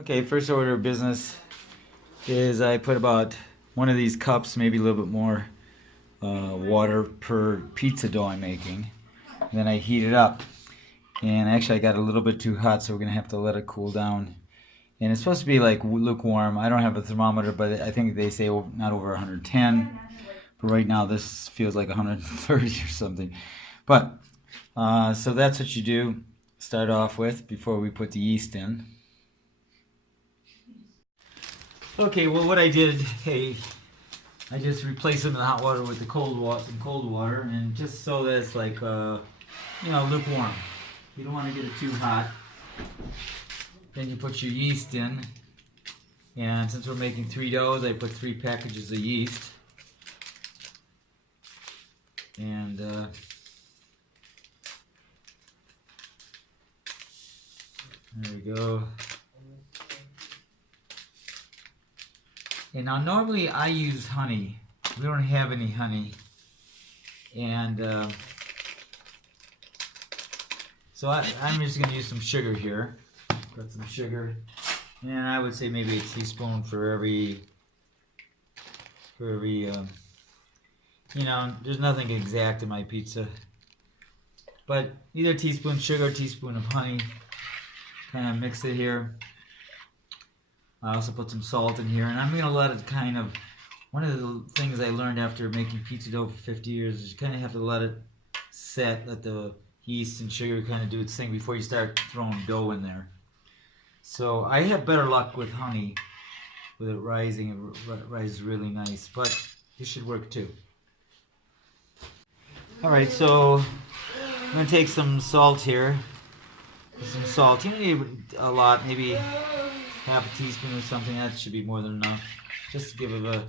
Okay, first order of business is I put about one of these cups, maybe a little bit more water per pizza dough I'm making. And then I heat it up. And actually I got a little bit too hot, so we're going to have to let it cool down. And it's supposed to be like lukewarm. I don't have a thermometer, but I think they say not over 110. But right now this feels like 130 or something. But, so that's what you do. Start off with before we put the yeast in. Okay, well what I did, hey, I just replaced them in the hot water with the cold water, and just so that it's like, lukewarm. You don't want to get it too hot. Then you put your yeast in, and since we're making 3 doughs, I put 3 packages of yeast. And there we go. And now normally I use honey. We don't have any honey. And so I'm just going to use some sugar here. Put some sugar. And I would say maybe a teaspoon for every there's nothing exact in my pizza. But either a teaspoon sugar or a teaspoon of honey. Kind of mix it here. I also put some salt in here, and I'm going to let it kind of, one of the things I learned after making pizza dough for 50 years is you kind of have to let it set, let the yeast and sugar kind of do its thing before you start throwing dough in there. So I have better luck with honey, with it rising. It rises really nice, but this should work too. Alright, so I'm going to take some salt here. Some salt. You don't need a lot, maybe half a teaspoon or something. That should be more than enough, just to give it a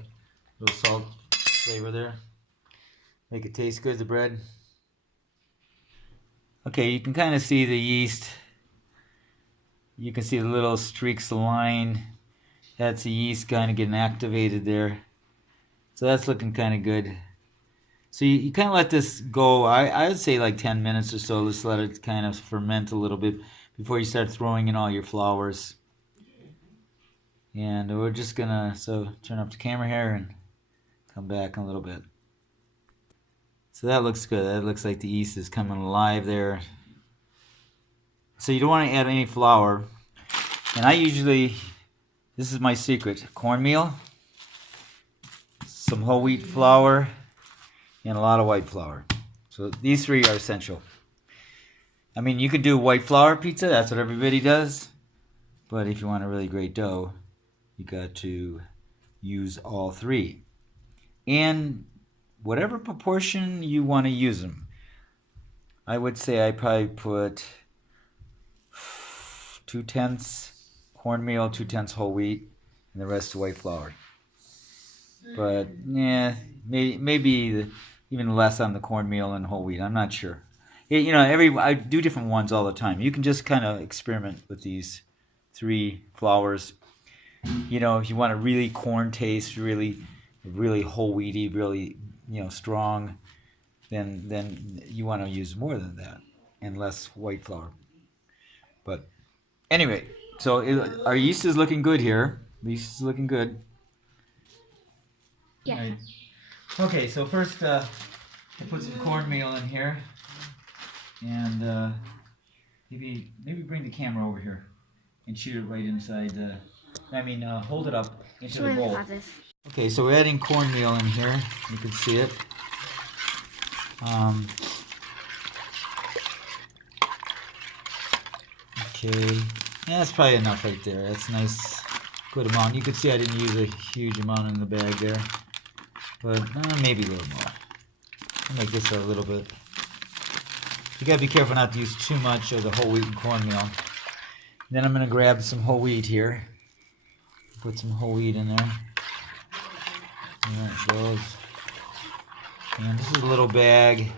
little salt flavor there, make it taste good, the bread. Okay, you can kind of see the yeast. You can see the little streaks of line. That's the yeast kind of getting activated there, so that's looking kind of good. So you kind of let this go, I would say like 10 minutes or so. Just let it kind of ferment a little bit before you start throwing in all your flours. And we're just gonna turn up the camera here and come back in a little bit. So that looks good. That looks like the yeast is coming alive there. So you don't want to add any flour. And I usually, this is my secret, cornmeal, some whole wheat flour, and a lot of white flour. So these 3 are essential. I mean, you could do white flour pizza, that's what everybody does. But if you want a really great dough, you got to use all 3. And whatever proportion you want to use them. I would say I probably put 2/10 cornmeal, 2/10 whole wheat, and the rest white flour. But yeah, maybe even less on the cornmeal and whole wheat. I'm not sure. I do different ones all the time. You can just kind of experiment with these 3 flours. If you want a really corn taste, really whole wheaty, really strong, then you want to use more than that and less white flour. But anyway, so our yeast is looking good here. Yeast is looking good. Yeah. Right. Okay, so first I put some cornmeal in here, and maybe bring the camera over here and shoot it right inside. Hold it up into the bowl. Okay, so we're adding cornmeal in here. You can see it. Okay, yeah, that's probably enough right there. That's a nice, good amount. You can see I didn't use a huge amount in the bag there, but maybe a little more. I'll make this a little bit. You gotta be careful not to use too much of the whole wheat and cornmeal. Then I'm gonna grab some whole wheat here. Put some whole wheat in there. There it goes. And this is a little bag.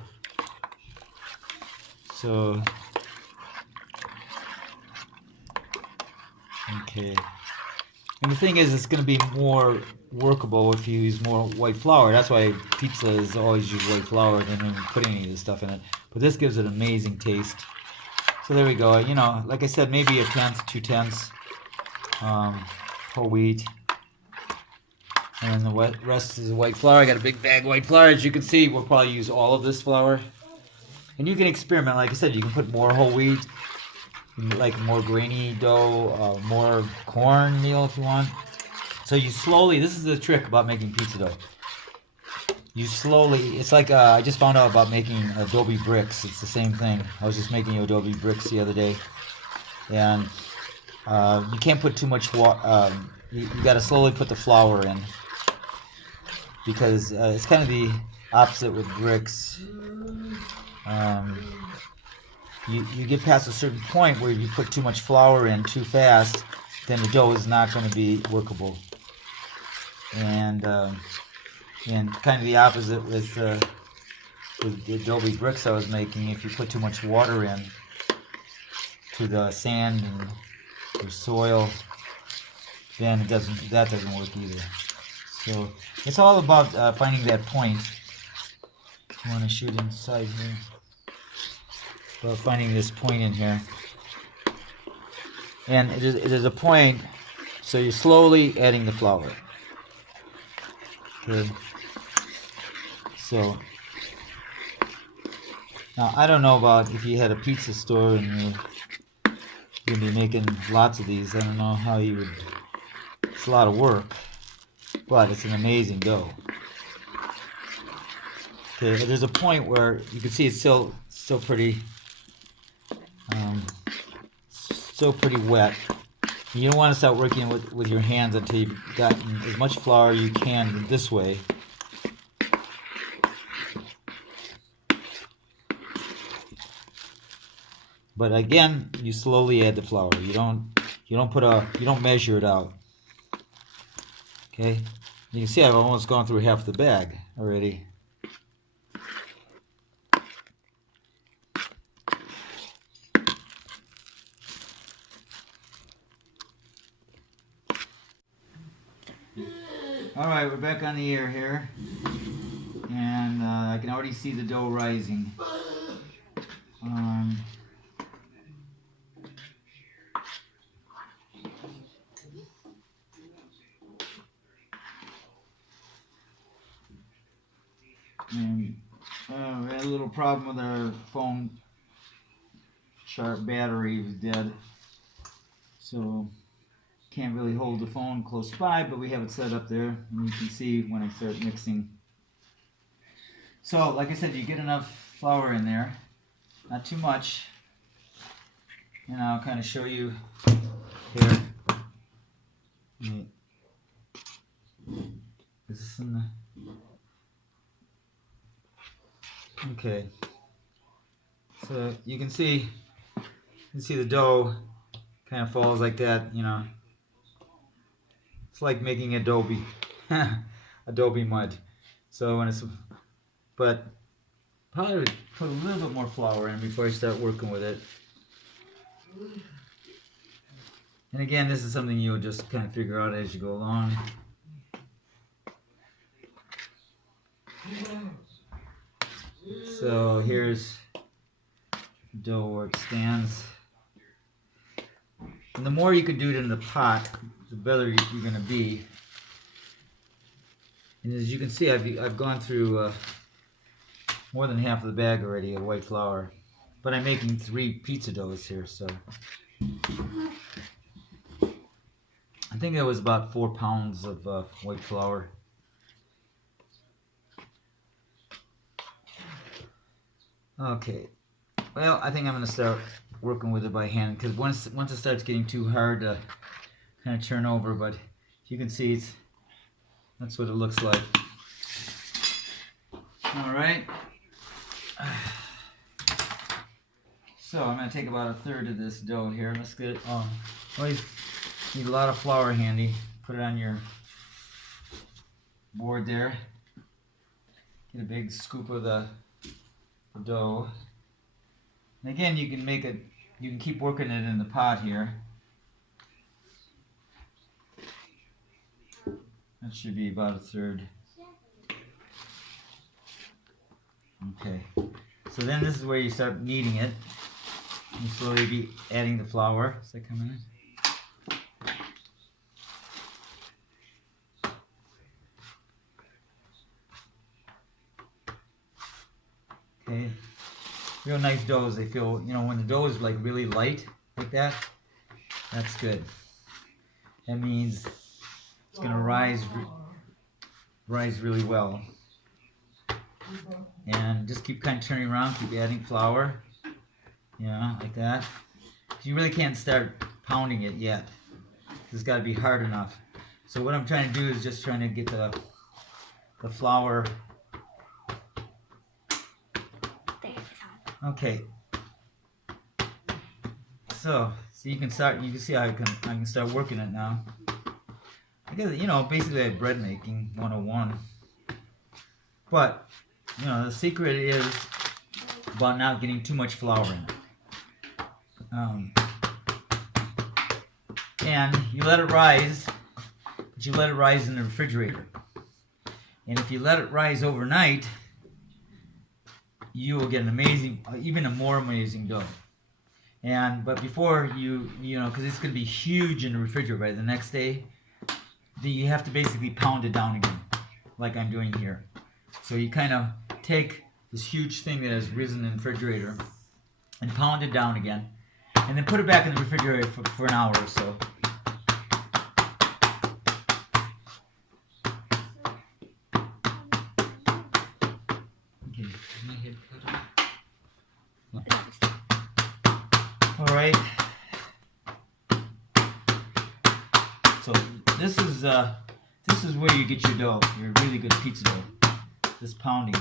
So, okay. And the thing is, it's going to be more workable if you use more white flour. That's why pizza is always use white flour than when you put any of this stuff in it. But this gives it an amazing taste. So there we go. Like I said, maybe 1/10, 2/10. whole wheat. And the rest is white flour. I got a big bag of white flour. As you can see, we'll probably use all of this flour. And you can experiment. Like I said, you can put more whole wheat, like more grainy dough, more cornmeal if you want. So you slowly, this is the trick about making pizza dough. You slowly, it's like I just found out about making adobe bricks. It's the same thing. I was just making adobe bricks the other day. And you can't put too much water. You got to slowly put the flour in. Because it's kind of the opposite with bricks. You get past a certain point where if you put too much flour in too fast, then the dough is not going to be workable. And kind of the opposite with the adobe bricks I was making. If you put too much water in to the sand and the soil, then that doesn't work either. So it's all about finding that point. I want to shoot inside here. About finding this point in here. And it is a point, so you're slowly adding the flour. Okay. So now I don't know about if you had a pizza store and you're going to be making lots of these. I don't know how you would. It's a lot of work, but it's an amazing dough. Okay, there's a point where you can see it's still pretty wet. You don't want to start working with your hands until you've gotten as much flour you can this way. But again, you slowly add the flour. You don't measure it out. Okay, you can see I've almost gone through half the bag already. All right, we're back on the air here, and I can already see the dough rising. And we had a little problem with our phone. Sharp battery was dead, so can't really hold the phone close by, but we have it set up there, and you can see when I start mixing. So, like I said, you get enough flour in there, not too much, and I'll kind of show you here. Is this in the... Okay, so you can see the dough kind of falls like that, you know. It's like making adobe mud. So when but probably put a little bit more flour in before I start working with it. And again, this is something you'll just kind of figure out as you go along. So here's dough where it stands. And the more you can do it in the pot, the better you're going to be. And as you can see, I've gone through more than half of the bag already of white flour. But I'm making 3 pizza doughs here, so I think that was about 4 pounds of white flour. Okay, well, I think I'm going to start working with it by hand, because once it starts getting too hard to kind of turn over, but you can see that's what it looks like. All right. So I'm going to take about 1/3 of this dough here. Let's get it. Always need a lot of flour handy. Put it on your board there. Get a big scoop of the dough. And again, you can keep working it in the pot here. That should be about 1/3. Okay. So then this is where you start kneading it. You slowly be adding the flour. Is that coming in? real nice doughs. They feel, you know, when the dough is like really light like that, that's good. That means it's gonna rise really well. And just keep kind of turning around, keep adding flour, you know, like that. You really can't start pounding it yet. It's got to be hard enough. So what I'm trying to do is just trying to get the flour. Okay. So you can start. You can see how I can start working it now. I guess, you know, basically like bread making 101. But you know, the secret is about not getting too much flour in it. And you let it rise, but you let it rise in the refrigerator. And if you let it rise overnight, you will get an amazing, even a more amazing dough. But before you know, because it's going to be huge in the refrigerator by the next day, you have to basically pound it down again, like I'm doing here. So you kind of take this huge thing that has risen in the refrigerator and pound it down again, and then put it back in the refrigerator for an hour or so. Okay, is my head cut off? All right. So this is where you get your dough, your really good pizza dough. This pounding,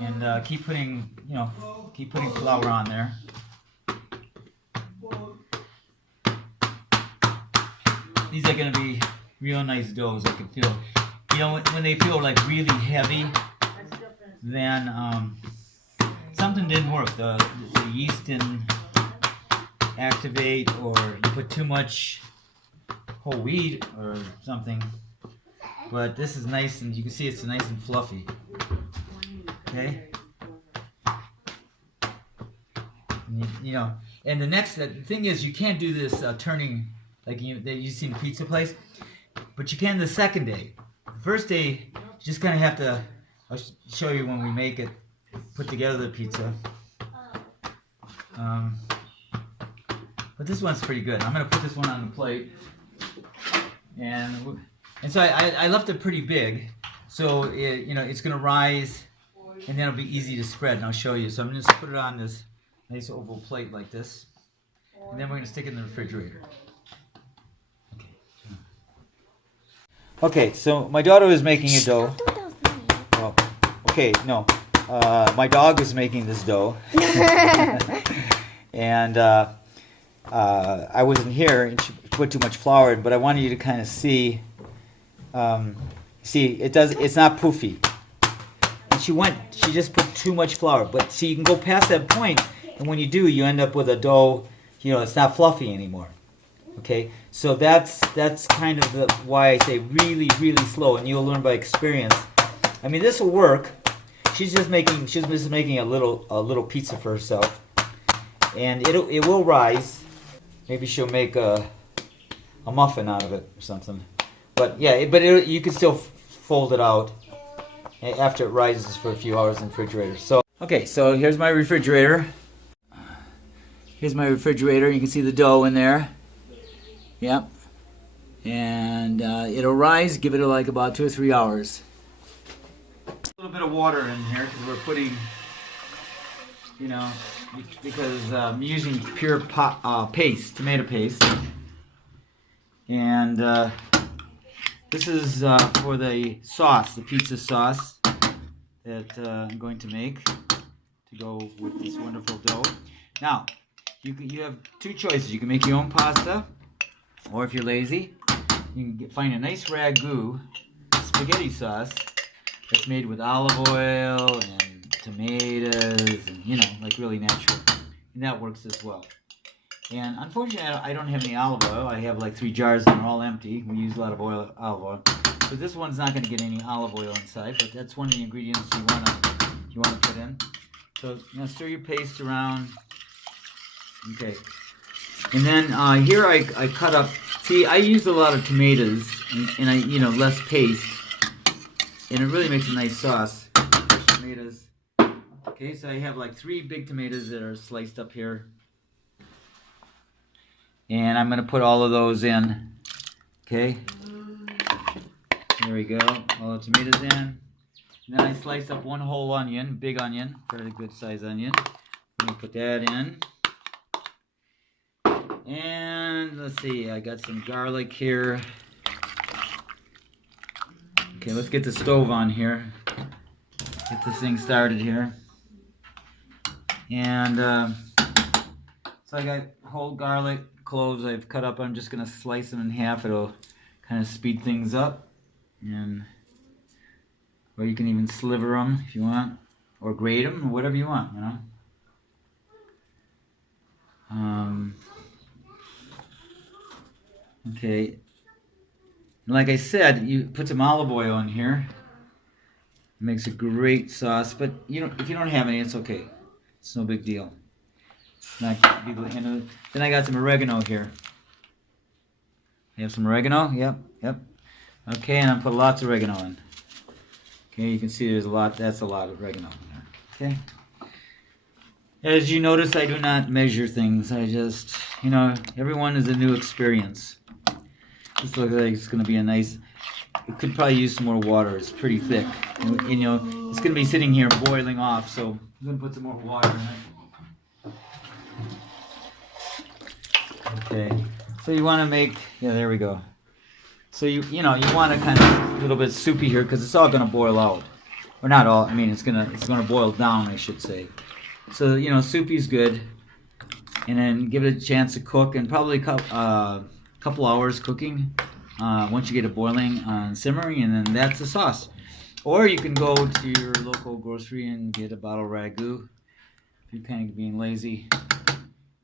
and keep putting flour on there. These are going to be real nice doughs. I can feel, you know, when they feel like really heavy, then something didn't work. The yeast didn't activate, or you put too much whole wheat or something. But this is nice, and you can see it's nice and fluffy. Okay. You know, and the thing is, you can't do this turning like you see in the pizza place, but you can the second day. The first day, you just kind of have to. I'll show you when we make it, put together the pizza. But this one's pretty good. I'm gonna put this one on the plate, and so I left it pretty big, so it's gonna rise, and then it'll be easy to spread. And I'll show you. So I'm just put it on this nice oval plate like this, and then we're gonna stick it in the refrigerator. Okay, so my daughter was making a dough. Oh, okay, no. My dog was making this dough. And I wasn't here, and she put too much flour in, but I wanted you to kind of see. It's not poofy. And she just put too much flour. But see, you can go past that point, and when you do, you end up with a dough, you know, it's not fluffy anymore. Okay, so that's kind of why I say really, really slow, and you'll learn by experience. I mean, this will work. She's just making a little pizza for herself, and it will rise. Maybe she'll make a muffin out of it or something. But yeah, you can still fold it out after it rises for a few hours in the refrigerator. So okay, so here's my refrigerator. Here's my refrigerator. You can see the dough in there. Yep. And it'll rise. Give it like about 2 or 3 hours. A little bit of water in here because we're putting, you know, because I'm using pure paste, tomato paste. And this is for the sauce, the pizza sauce that I'm going to make to go with this wonderful dough. Now, you have two choices. You can make your own pasta. Or if you're lazy, you can find a nice ragu spaghetti sauce that's made with olive oil and tomatoes and, you know, like really natural. And that works as well. And unfortunately, I don't have any olive oil. I have like 3 jars and they're all empty. We use a lot of olive oil. So this one's not going to get any olive oil inside, but that's one of the ingredients you want to put in. So stir your paste around. Okay. And then here I cut up. See, I used a lot of tomatoes and I less paste, and it really makes a nice sauce. Fresh tomatoes. Okay, so I have like 3 big tomatoes that are sliced up here. And I'm going to put all of those in. Okay. There we go. All the tomatoes in. And then I sliced up 1 whole onion, big onion, fairly good size onion. Let me put that in. And let's see, I got some garlic here. Okay, let's get the stove on here. Get this thing started here. And so I got whole garlic cloves I've cut up. I'm just going to slice them in half. It'll kind of speed things up. And or you can even sliver them if you want, or grate them, or whatever you want, you know. Okay. And like I said, you put some olive oil in here. It makes a great sauce, but if you don't have any, it's okay. It's no big deal. It's not be the end of it. Then I got some oregano here. You have some oregano? Yep. Okay, and I put lots of oregano in. Okay, you can see there's a lot. That's a lot of oregano in there. Okay. As you notice, I do not measure things. I just, everyone is a new experience. This looks like it's going to be a nice. It could probably use some more water. It's pretty thick. And, it's going to be sitting here boiling off, so I'm going to put some more water in it. Okay. So you want to make, there we go. So you want to kind of a little bit soupy here because it's all going to boil out. Or not all, it's going to boil down, I should say. So, soupy's good. And then give it a chance to cook, and probably couple hours cooking once you get it boiling and simmering, and then that's the sauce. Or you can go to your local grocery and get a bottle of ragu if you're kind of being lazy,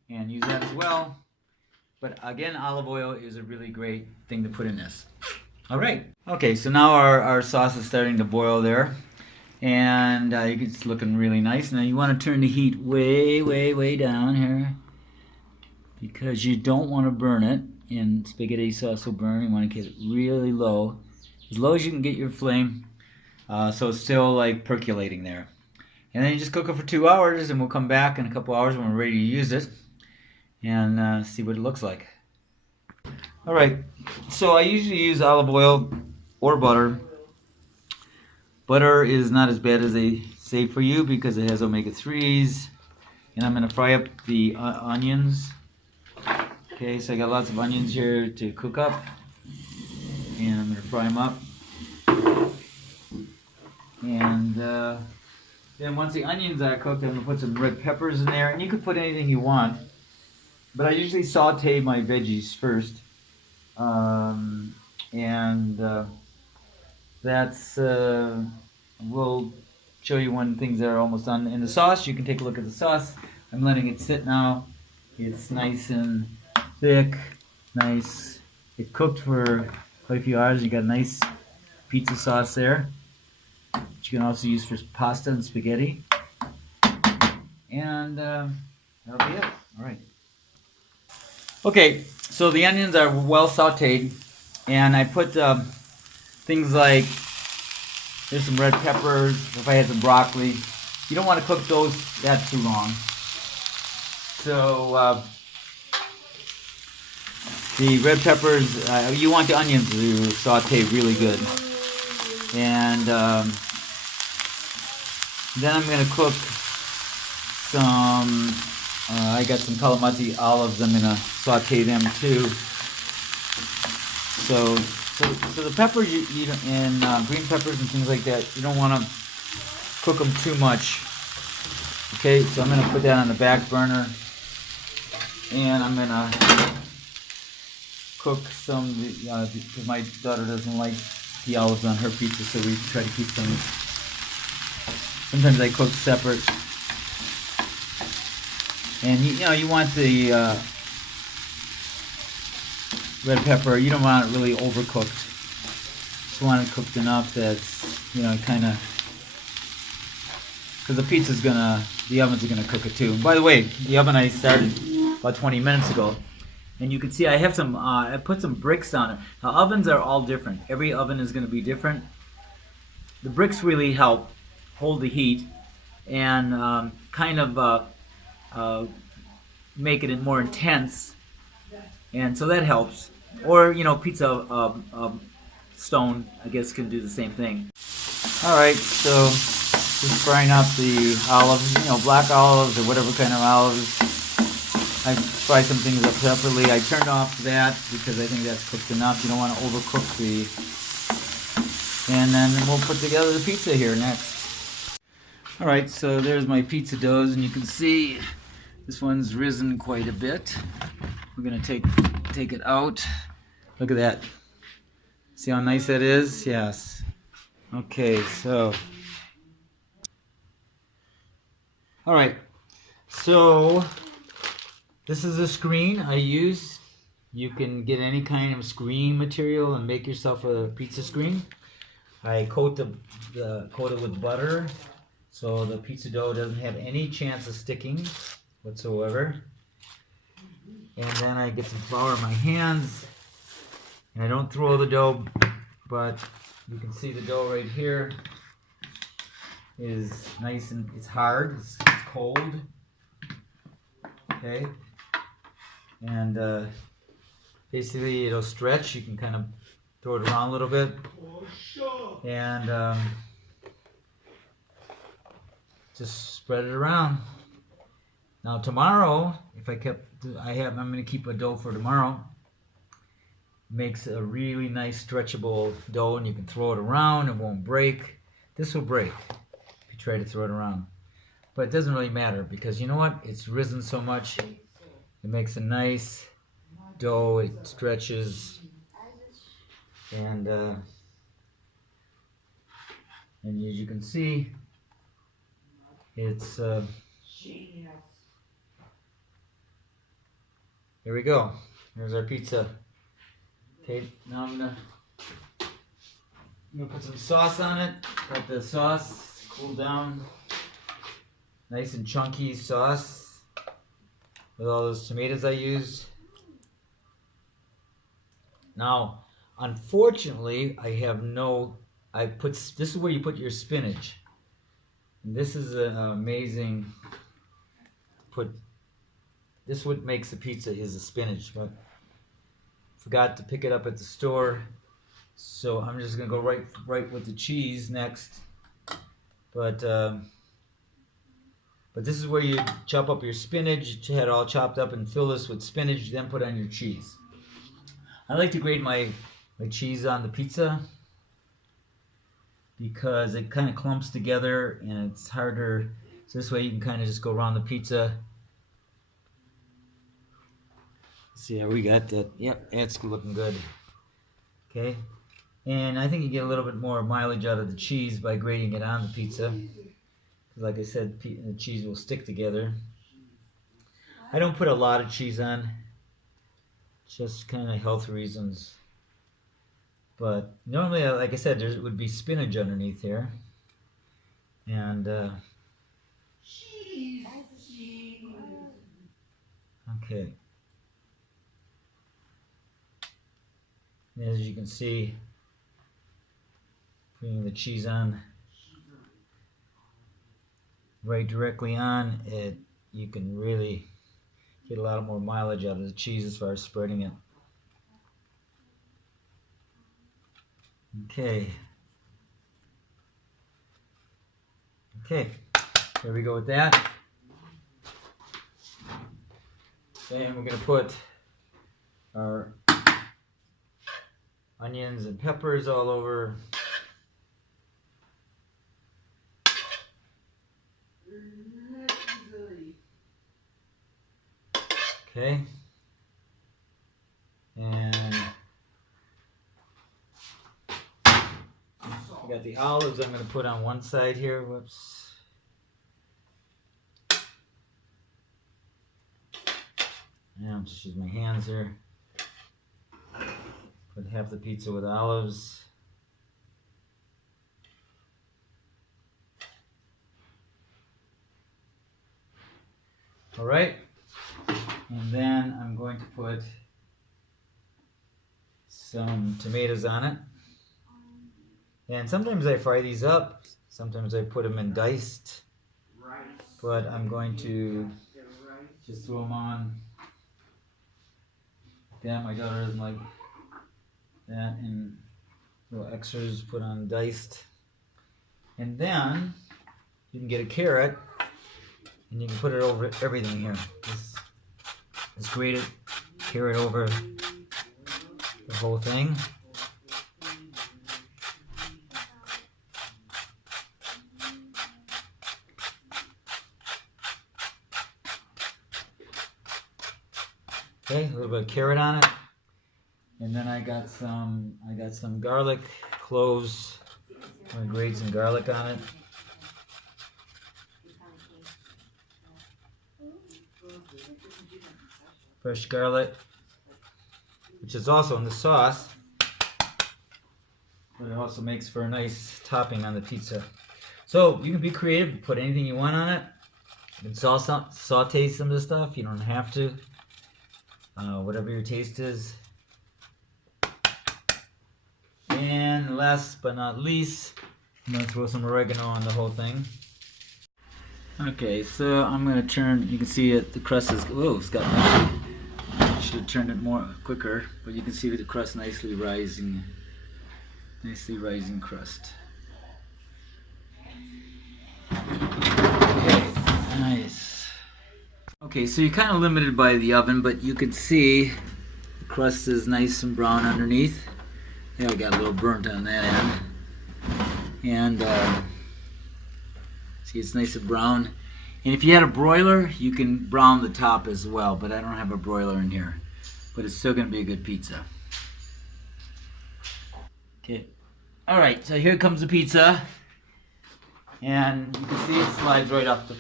and use that as well. But again, olive oil is a really great thing to put in this. All right. Okay, so now our sauce is starting to boil there, and it's looking really nice. Now you want to turn the heat way, way, way down here because you don't want to burn it. And spaghetti sauce will burn. You want to get it really low, as low as you can get your flame, so it's still like percolating there. And then you just cook it for 2 hours, and we'll come back in a couple hours when we're ready to use it and see what it looks like. All right, so I usually use olive oil or butter. Butter is not as bad as they say for you because it has omega-3s. And I'm going to fry up the onions. Okay, so I got lots of onions here to cook up, and I'm going to fry them up. And then once the onions are cooked, I'm going to put some red peppers in there, and you can put anything you want. But I usually saute my veggies first, that's we'll show you when things are almost done. In the sauce, you can take a look at the sauce. I'm letting it sit now. It's nice and thick, nice. It cooked for quite a few hours. You got a nice pizza sauce there, which you can also use for pasta and spaghetti. And that'll be it. All right. Okay, so the onions are well sauteed, and I put things like, there's some red peppers. If I had some broccoli, you don't want to cook that too long. So the red peppers, you want the onions to saute really good. And then I'm going to cook some, I got some Kalamazoo olives. I'm going to saute them too. So the peppers, and green peppers and things like that, you don't want to cook them too much. Okay, so I'm going to put that on the back burner. And I'm going to cook some, because my daughter doesn't like the olives on her pizza, so we try to keep them. Sometimes I cook separate. And you want the red pepper, you don't want it really overcooked. Just want it cooked enough that's, kind of, because the oven's gonna cook it too. And by the way, the oven I started about 20 minutes ago, and you can see I have some, I put some bricks on it. Now ovens are all different. Every oven is gonna be different. The bricks really help hold the heat, and kind of make it more intense, and so that helps. Or pizza stone, I guess, can do the same thing. All right, so just frying up the olives, black olives or whatever kind of olives. I fry some things up separately. I turned off that because I think that's cooked enough. You don't want to overcook the. And then we'll put together the pizza here next. All right, so there's my pizza doughs, and you can see this one's risen quite a bit. We're gonna take it out. Look at that. See how nice that is? Yes. Okay, so. All right, so this is a screen I use. You can get any kind of screen material and make yourself a pizza screen. I coat coat it with butter so the pizza dough doesn't have any chance of sticking whatsoever. And then I get some flour in my hands, and I don't throw the dough, but you can see the dough right here is nice and it's hard, it's cold. Okay, and basically it'll stretch. You can kind of throw it around a little bit, and just spread it around. Now tomorrow, if I'm going to keep a dough for tomorrow. Makes a really nice stretchable dough, and you can throw it around. It won't break. This will break if you try to throw it around, but it doesn't really matter because you know what? It's risen so much. It makes a nice dough. It stretches, and as you can see, it's here we go. Here's our pizza. Okay, now I'm gonna put some sauce on it. Let the sauce cool down. Nice and chunky sauce with all those tomatoes I used. Now, unfortunately, this is where you put your spinach. And this is an amazing this is what makes the pizza is the spinach, but forgot to pick it up at the store, so I'm just gonna go right with the cheese next. But this is where you chop up your spinach. You had it all chopped up and fill this with spinach, then put on your cheese. I like to grate my cheese on the pizza because it kind of clumps together and it's harder. So this way you can kind of just go around the pizza. See how we got that? Yep, it's looking good. Okay, and I think you get a little bit more mileage out of the cheese by grating it on the pizza. Like I said, the cheese will stick together. I don't put a lot of cheese on, just kind of health reasons. But normally, like I said, there would be spinach underneath here, and okay. As you can see, putting the cheese on right directly on it, you can really get a lot more mileage out of the cheese as far as spreading it. Okay, there we go with that. And we're going to put our onions and peppers all over. Okay. And I got the olives I'm going to put on one side here. Whoops. Now I'll just use my hands here. Put half the pizza with olives. All right. And then I'm going to put some tomatoes on it. And sometimes I fry these up. Sometimes I put them in diced but I'm going to just throw them on. Yeah, my daughter doesn't like that, and little extras put on diced. And then you can get a carrot and you can put it over everything here. Just grate it, carrot over the whole thing. Okay, a little bit of carrot on it, and then I got some garlic, cloves. I'm gonna grate some garlic on it. Fresh garlic, which is also in the sauce, but it also makes for a nice topping on the pizza. So you can be creative, put anything you want on it. You can saute some of the stuff. You don't have to. Whatever your taste is. And last but not least, I'm going to throw some oregano on the whole thing. Okay, so I'm going to turn, you can see it, the crust is, whoa, it's got messy. I should have turned it more quicker, but you can see the crust nicely rising crust. Okay, nice. Okay, so you're kind of limited by the oven, but you can see the crust is nice and brown underneath. Yeah, I got a little burnt on that end. And see, it's nice and brown. And if you had a broiler, you can brown the top as well, but I don't have a broiler in here. But it's still going to be a good pizza. Okay. All right, so here comes the pizza. And you can see it slides right off the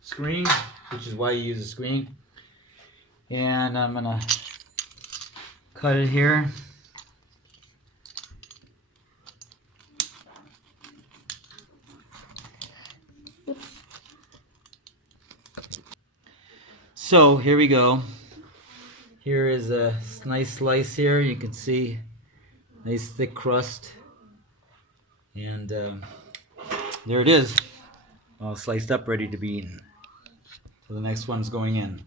screen, which is why you use a screen. And I'm going to cut it here. So here we go. Here is a nice slice here. You can see nice thick crust. And there it is. All sliced up, ready to be eaten. So the next one's going in.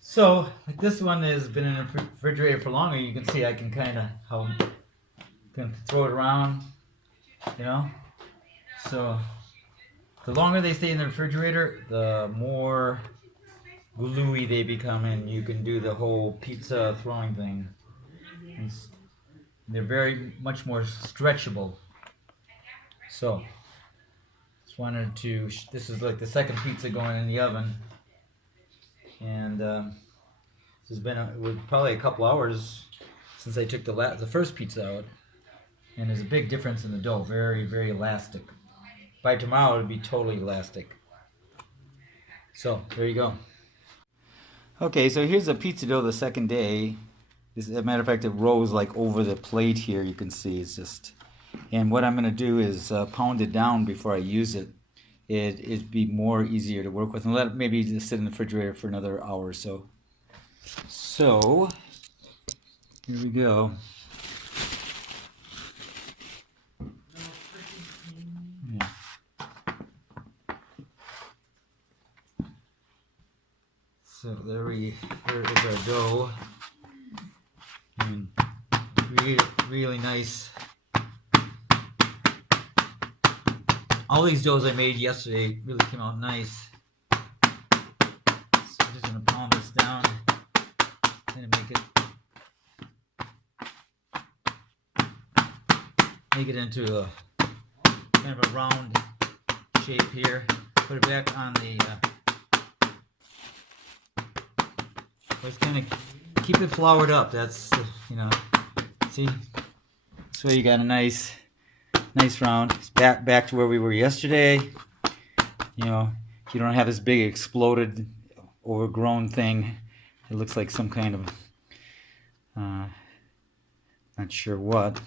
So like this one has been in the refrigerator for longer. You can see I can kind of throw it around. You know, so the longer they stay in the refrigerator, the more gluey they become, and you can do the whole pizza throwing thing. They're very much more stretchable. So just wanted to, this is like the second pizza going in the oven, and this has been it was probably a couple hours since I took the first pizza out. And there's a big difference in the dough, very, very elastic. By tomorrow, it'll be totally elastic. So, there you go. Okay, so here's the pizza dough the second day. As a matter of fact, it rose like over the plate here, you can see. It's just, and what I'm going to do is pound it down before I use it. It'd be more easier to work with, and let it maybe just sit in the refrigerator for another hour or so. So, here we go. So here is our dough, and really nice. All these doughs I made yesterday really came out nice. So I'm just going to pound this down and make it into a kind of a round shape here. Put it back on the just kind of keep it floured up. That's you know, see, this way you got a nice round. It's back to where we were yesterday. You know, you don't have this big exploded, overgrown thing. It looks like some kind of not sure what,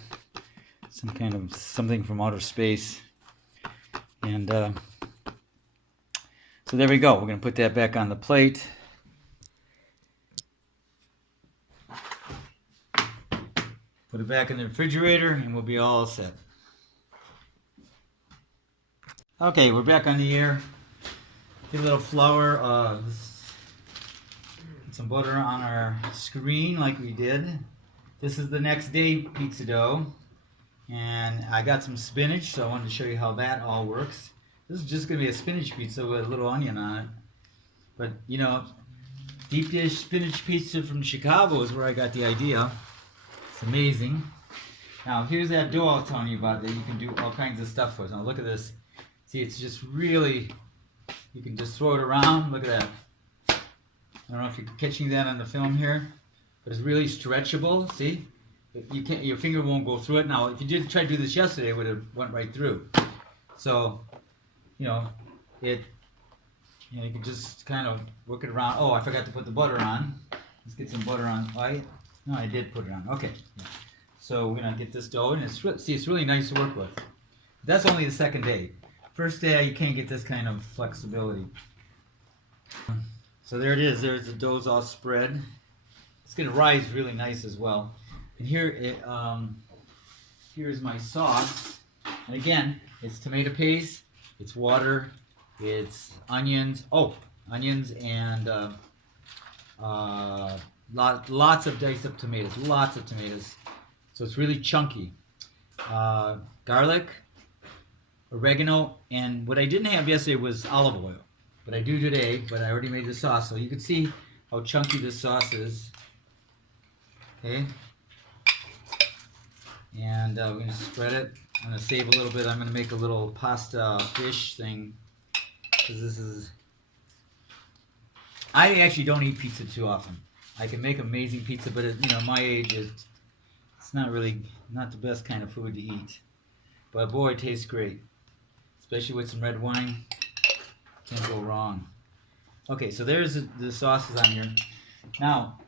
some kind of something from outer space. And so there we go. We're gonna put that back on the plate. Put it back in the refrigerator and we'll be all set. Okay, we're back on the air. Get a little flour, some butter on our screen like we did. This is the next day pizza dough. And I got some spinach, so I wanted to show you how that all works. This is just going to be a spinach pizza with a little onion on it. But, you know, deep dish spinach pizza from Chicago is where I got the idea. It's amazing. Now, here's that dough I was telling you about that you can do all kinds of stuff with. Now, look at this. See, it's just really, you can just throw it around. Look at that. I don't know if you're catching that on the film here, but it's really stretchable. See? You can't, your finger won't go through it. Now, if you did try to do this yesterday, it would have went right through. So, you know, you can just kind of work it around. Oh, I forgot to put the butter on. Let's get some butter on. No, I did put it on. Okay. So we're gonna get this dough, and it's really nice to work with. That's only the second day. First day, you can't get this kind of flexibility. So there it is. There's the dough's all spread. It's gonna rise really nice as well. And here, here's my sauce. And again, it's tomato paste, it's water, it's onions. Oh, onions and lots of diced up tomatoes. Lots of tomatoes. So it's really chunky. Garlic, oregano, and what I didn't have yesterday was olive oil. But I do today, but I already made the sauce. So you can see how chunky this sauce is. Okay. And we're going to spread it. I'm going to save a little bit. I'm going to make a little pasta fish thing. Because this is... I actually don't eat pizza too often. I can make amazing pizza, but you know, my age, it's not the best kind of food to eat. But boy, it tastes great. Especially with some red wine. Can't go wrong. Okay, so there's the sauces on here. Now,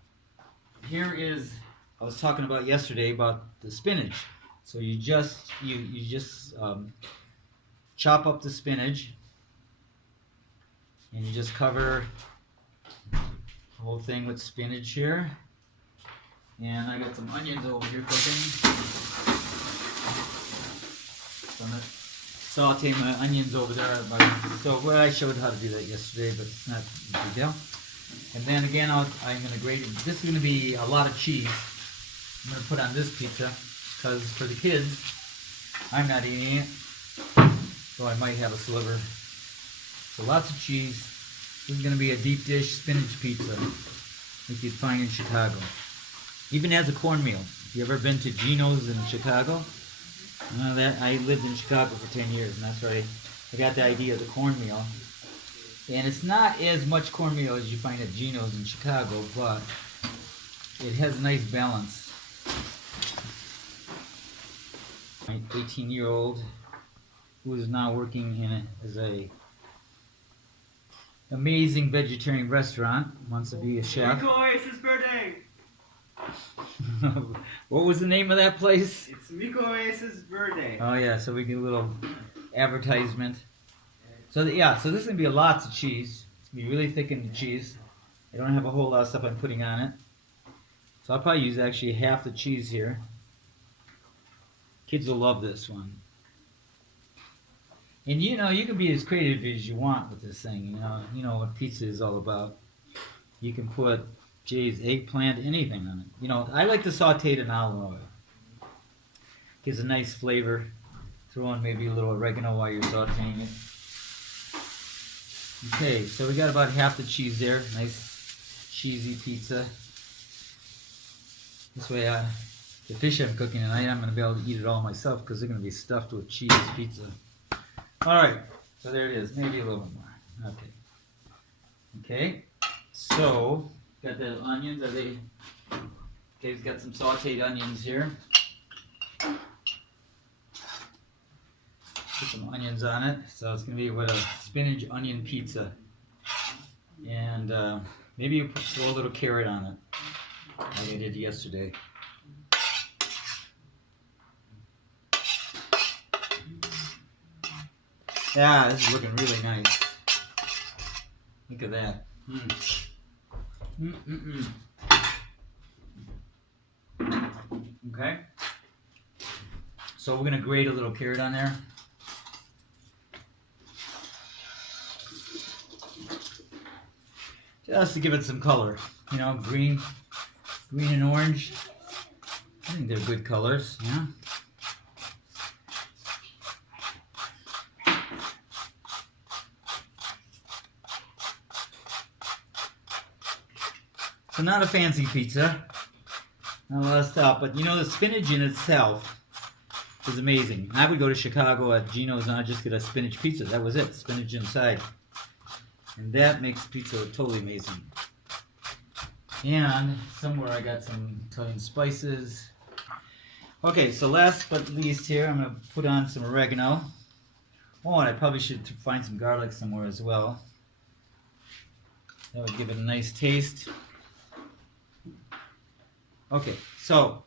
here is... I was talking about yesterday about the spinach. So you just chop up the spinach, and you just cover the whole thing with spinach here. And I got some onions over here cooking. So I'm gonna saute my onions over there. So well, I showed how to do that yesterday, but it's not a big deal. And then again, I'm going to grate it. This is going to be a lot of cheese. I'm going to put on this pizza because for the kids, I'm not eating it, so I might have a sliver. So lots of cheese. This is going to be a deep dish spinach pizza like you'd find in Chicago. Even has a cornmeal. If you ever been to Gino's in Chicago? I lived in Chicago for 10 years, and that's where I got the idea of the cornmeal. And it's not as much cornmeal as you find at Gino's in Chicago, but it has a nice balance. My 18-year-old who is now working as a amazing vegetarian restaurant, wants to be a chef. Miko Oasis' birthday! What was the name of that place? It's Miko Oasis' birthday. Oh yeah, so we get a little advertisement. So yeah, so this is going to be lots of cheese. It's going to be really thick in the cheese. I don't have a whole lot of stuff I'm putting on it. So I'll probably use actually half the cheese here. Kids will love this one. And you know, you can be as creative as you want with this thing. You know what pizza is all about. You can put, geez, eggplant, anything on it. You know, I like to saute it in olive oil. Gives a nice flavor. Throw in maybe a little oregano while you're sauteing it. Okay, so we got about half the cheese there. Nice cheesy pizza. This way, the fish I'm cooking tonight, I'm going to be able to eat it all myself because they're going to be stuffed with cheese pizza. Alright, so there it is. Maybe a little bit more. Okay. Okay, so, got the onions. Okay, we've got some sauteed onions here. Put some onions on it. So it's going to be what a spinach onion pizza. And maybe you throw a little carrot on it, like I did yesterday. Yeah, this is looking really nice. Look at that. Okay. So we're gonna grate a little carrot on there. Just to give it some color. You know, green and orange. I think they're good colors, yeah. So not a fancy pizza, not a lot of stuff, but you know, the spinach in itself is amazing. I would go to Chicago at Gino's and I'd just get a spinach pizza. That was it, spinach inside. And that makes pizza totally amazing. And somewhere I got some Italian spices. Okay, so last but least here, I'm going to put on some oregano. Oh, and I probably should find some garlic somewhere as well. That would give it a nice taste. Okay, so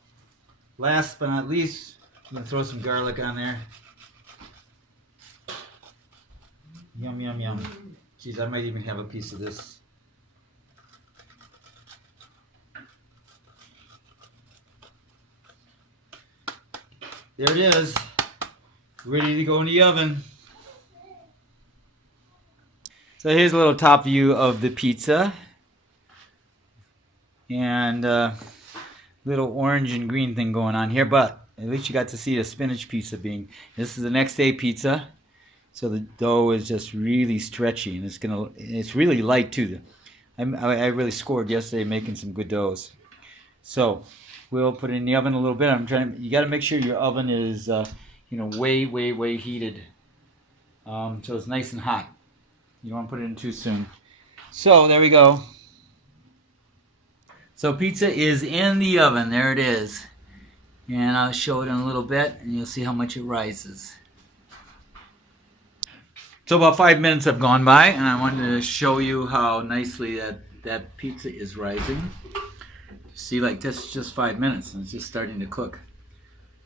last but not least, I'm going to throw some garlic on there. Yum, yum, yum. Geez, I might even have a piece of this. There it is, ready to go in the oven. So here's a little top view of the pizza. And little orange and green thing going on here, but at least you got to see the spinach pizza being. This is the next day pizza, so the dough is just really stretchy, and it's really light too. I really scored yesterday making some good doughs. So we'll put it in the oven a little bit. You got to make sure your oven is way heated, so it's nice and hot. You don't want to put it in too soon. So there we go. So pizza is in the oven. There it is. And I'll show it in a little bit, and you'll see how much it rises. So about 5 minutes have gone by, and I wanted to show you how nicely that pizza is rising. See, like this, just 5 minutes, and it's just starting to cook.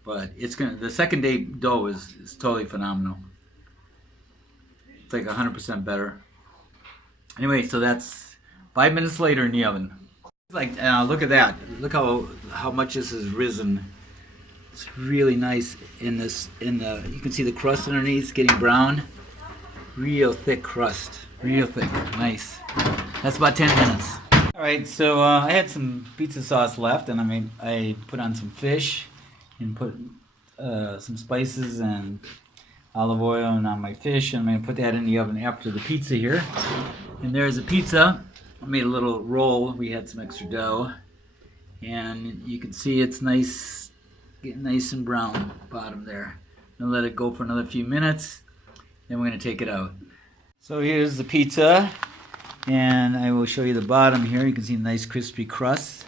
But the second day dough is totally phenomenal. It's like 100% better. Anyway, so that's 5 minutes later in the oven. Like, look at that. Look how much this has risen. It's really nice you can see the crust underneath getting brown. Real thick crust. Real thick. Nice. That's about 10 minutes. Alright, so I had some pizza sauce left, and I put on some fish and put some spices and olive oil on my fish, and I'm going to put that in the oven after the pizza here. And there's a pizza. I made a little roll. We had some extra dough, and you can see it's nice, getting nice and brown bottom there. I'm gonna let it go for another few minutes, then we're gonna take it out. So here's the pizza, and I will show you the bottom here. You can see a nice crispy crust,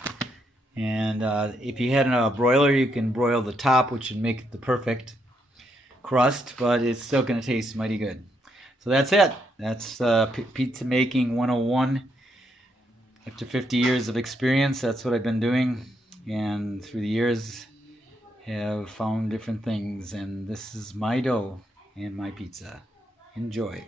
and if you had a broiler, you can broil the top, which would make it the perfect crust, but it's still gonna taste mighty good. So that's it. That's pizza making 101. After 50 years of experience, that's what I've been doing, and through the years have found different things, and this is my dough and my pizza. Enjoy.